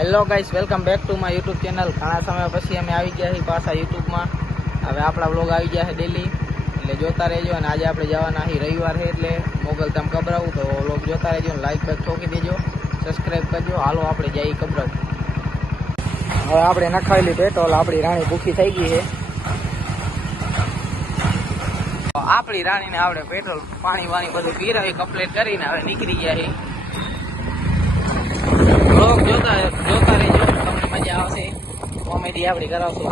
Hello guys, welcome back to my YouTube channel. ઘણા સમય પછી અમે આવી ગયા છીએ પાછા યુટ્યુબમાં। હવે આપણા વ્લોગ આવી ગયા છે ડેલી, એટલે જોતા રહેજો। અને આજે આપણે જવાના છીએ, રવિવાર છે એટલે મોગલધામ કબરાવું, તો વ્લોગ જોતા રહેજો અને લાઈક બેક ઠોકી દેજો, સબસ્ક્રાઈબ કરજો। હાલો આપણે જઈએ કબરાવું। હવે આપણે નખાવેલી પેટ્રોલ, આપણી રાણી ભૂખી થઈ ગઈ છે। આપણી રાણીને આપણે પેટ્રોલ પાણી બધું પીરાવી કમ્પ્લીટ કરીને હવે નીકળી ગયા છીએ। વ્લોગ જોતા રહેજો, તમને મજા આવશે। કોમેડી આપણી કરાવશું।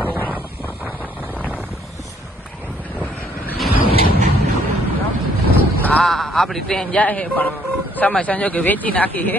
હા, આપણી ટ્રેન જાય છે પણ સમય સંજોગે વેચી નાખી છે।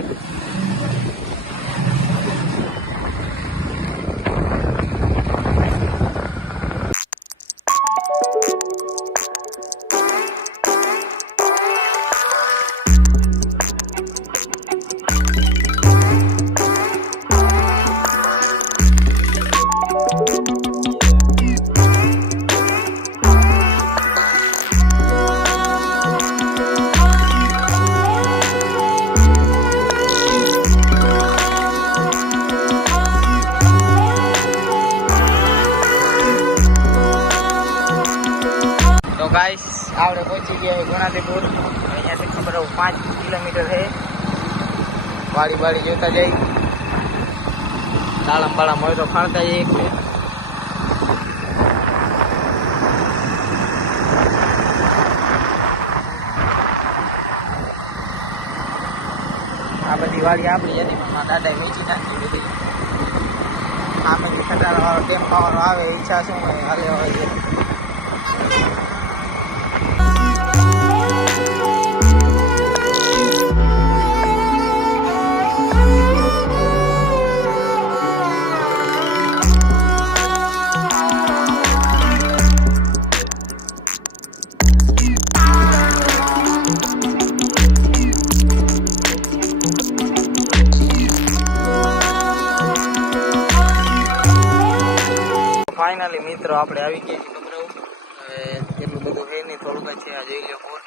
गाइस, આપણે પહોંચી ગયા ગુણાતીપુર। અહીંયાથી ખબર 5 કિલોમીટર છે। વાડી જોતા જઈ, તાળમ બાળમ હોય તો ખાણતા જઈએ। આ બધી વાડી આપણી હતી, પણ મારા દાદાએ વેચી નાખી બધી। આ બધી ખટારા વાળો ટેમ્પા વાળો આવે, ઈચ્છા શું હોય હાલે હોય। ફાઇનલી મિત્રો આપણે આવી ગયા છીએ કબરાવું। હવે એટલું બધું છે નહીં, થોડુંક જ છે। આ જોઈ લો પૂર।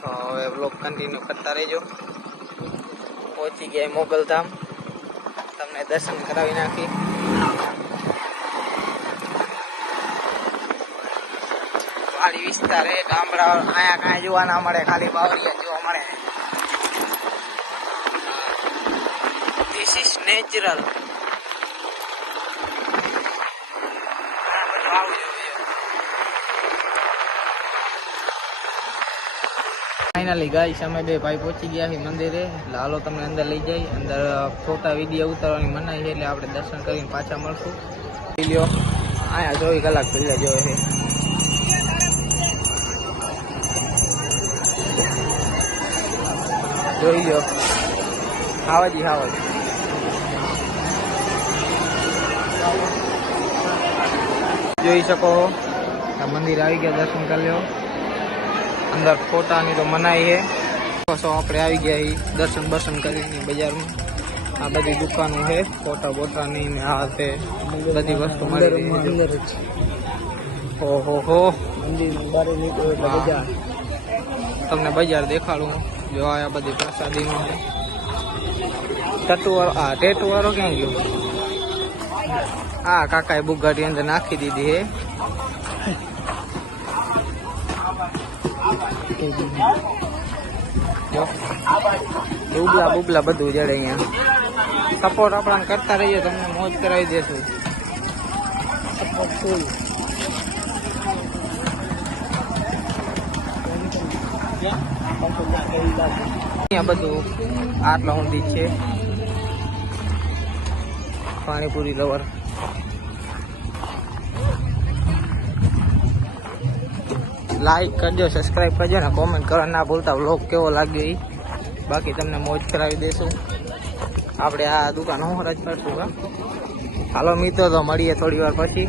તો હવે બ્લોગ કન્ટિન્યુ કરતા રહેજો। પહોંચી ગયા મોગલધામ, તમને દર્શન કરાવી નાખી। વાડી વિસ્તાર છે, ગામડા અહીંયા કાંઈ જોવા ના મળે, ખાલી બાવરિયા જોવા મળે। This is natural. Finally guys, અમે બે ભાઈ પહોંચી ગયા છીએ મંદિરે। એટલે હાલો તમને અંદર લઈ જાય। અંદર ફોટા વિડીયો ઉતારવાની મનાઈ છે, એટલે આપણે દર્શન કરીને પાછા મળશું। લ્યો, અહીંયા 24 કલાક પહેલા જોવે છે। જોઈ લો, હાવજી જોઈ શકો। આ મંદિર આવી ગયા, દર્શન કરી લો। અંદર ફોટાની તો મનાઈ છે। આપણે આવી ગયા દર્શન કરીને બજારમાં। આ બધી દુકાનો છે, ફોટા બોટાની ને આ તે બધી વસ્તુ મળી રહી છે। ઓહો, તમને બજાર દેખાડું। જો આ બધી પ્રસાદીનું છે। ટેટુ વાળો ક્યાં ગયો? હા, કાકાએ બુગાડી અંદર નાખી દીધી છે। બુબલા બધું જડે અહીંયા। સપોર્ટ આપણા કરતા રહીએ, તમને મોજ કરાવી દેશું। અહીંયા બધું આટલા ઊંધી છે। પાણીપુરી લવર, લાઈક કરજો, સબસ્ક્રાઈબ કરજો ને કોમેન્ટ કરવા ના ભૂલતા। વ્લોગ કેવો લાગ્યો એ બાકી તમને મોજ કરાવી દેશું। આપણે આ દુકાન હું હરાજ કરશું। હાલો મિત્રો, તો મળીએ થોડી વાર પછી।